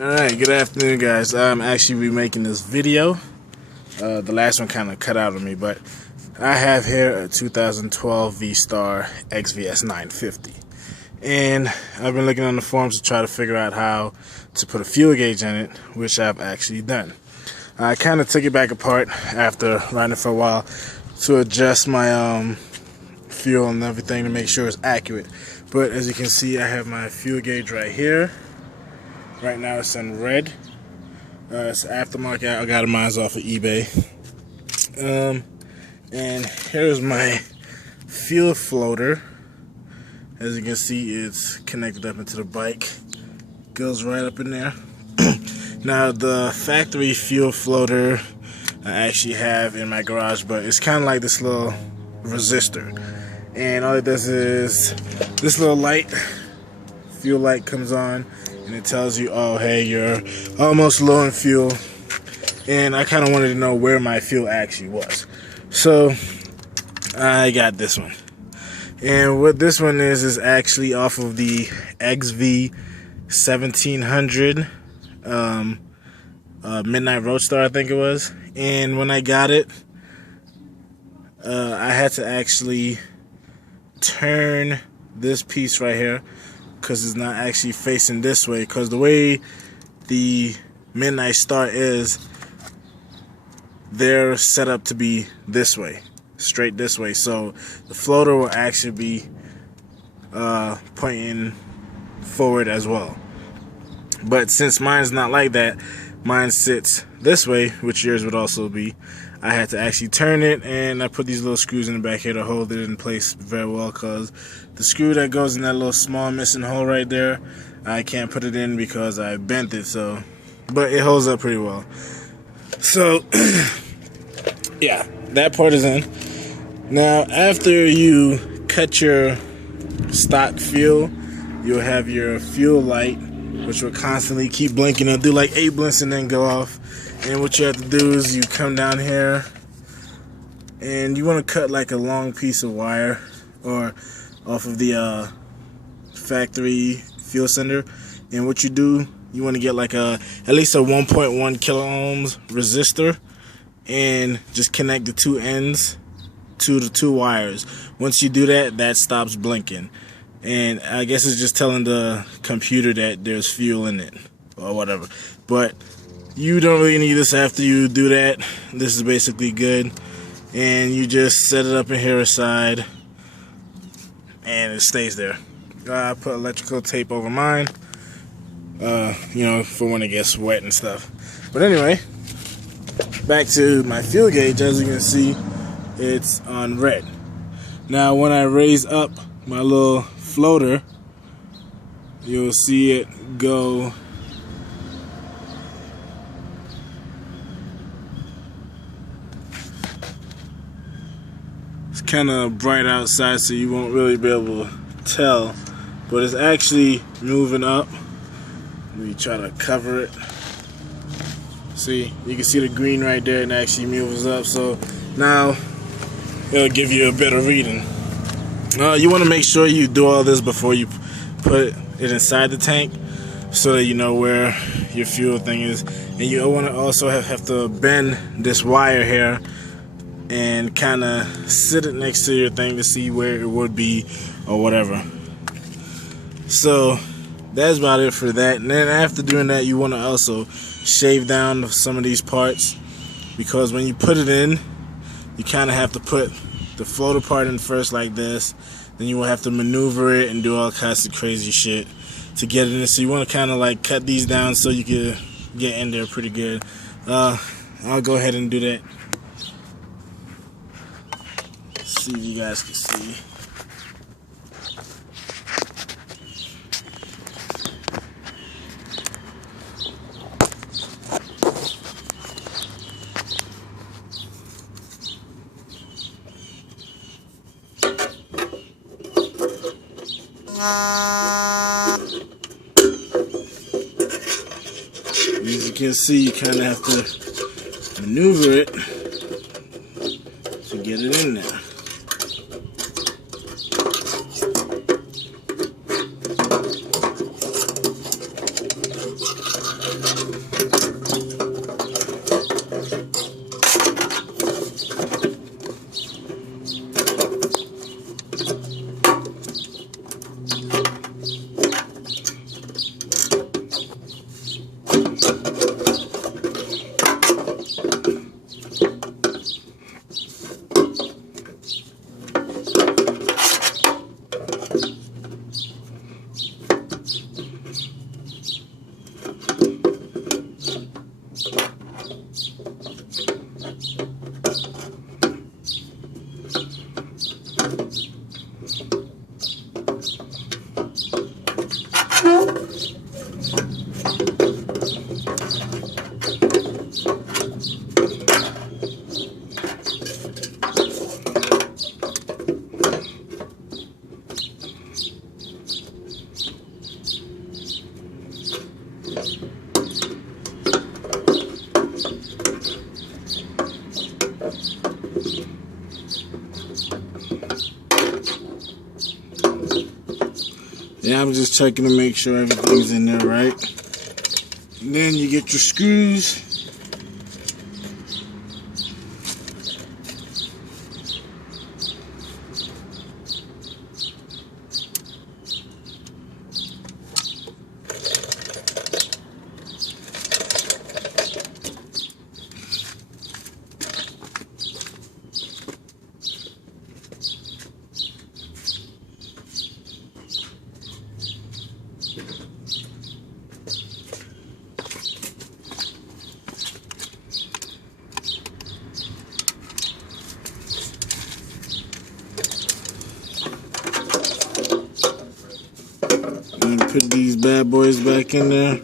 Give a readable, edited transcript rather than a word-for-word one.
Alright, good afternoon guys. I'm actually remaking this video. The last one kind of cut out on me, but I have here a 2012 V-Star XVS 950. And I've been looking on the forums to try to figure out how to put a fuel gauge in it, which I've actually done. I kind of took it back apart after riding it for a while to adjust my fuel and everything to make sure it's accurate. But as you can see, I have my fuel gauge right here. Right now it's in red. It's aftermarket. I got mine off of eBay. And here's my fuel floater. As you can see, it's connected up into the bike. Goes right up in there. Now the factory fuel floater I actually have in my garage, but it's kind of like this little resistor. And all it does is this little light, fuel light comes on, and it tells you, oh hey, you're almost low in fuel. And I kind of wanted to know where my fuel actually was, so I got this one. And what this one is actually off of the XV 1700 Midnight Roadstar, I think it was. And when I got it, I had to actually turn this piece right here because it's not actually facing this way, because the way the Midnight Star is, they're set up to be this way, straight this way, so the floater will actually be pointing forward as well. But since mine's not like that, mine sits this way, which yours would also be, I had to actually turn it, and I put these little screws in the back here to hold it in place very well, because the screw that goes in that little small missing hole right there, I can't put it in because I bent it, so, but it holds up pretty well. So yeah, that part is in. Now after you cut your stock fuel, you'll have your fuel light, which will constantly keep blinking. It'll do like 8 blinks and then go off. And what you have to do is you come down here and you want to cut like a long piece of wire or off of the factory fuel sender. And what you do, you want to get like at least a 1.1 kilo ohms resistor and just connect the two ends to the two wires. Once you do that, that stops blinking. And I guess it's just telling the computer that there's fuel in it or whatever. But you don't really need this after you do that. This is basically good. And you just set it up in here aside and it stays there. I put electrical tape over mine, you know, for when it gets wet and stuff. But anyway, back to my fuel gauge. As you can see, it's on red. Now when I raise up my little floater, you'll see it go kind of bright outside, so you won't really be able to tell, but it's actually moving up. Let me try to cover it. See, you can see the green right there, and it actually moves up, so now it'll give you a better reading. You want to make sure you do all this before you put it inside the tank, so that you know where your fuel thing is. And you want to also have to bend this wire here and kind of sit it next to your thing to see where it would be or whatever. So that's about it for that. And then after doing that, you want to also shave down some of these parts, because when you put it in, you kind of have to put the floater part in first like this, then you will have to maneuver it and do all kinds of crazy shit to get it in. So you want to kind of like cut these down so you can get in there pretty good. I'll go ahead and do that. See if you guys can see. As you can see, you kind of have to maneuver it to get it in there. Yeah, I'm just checking to make sure everything's in there right. And then you get your screws. And put these bad boys back in there.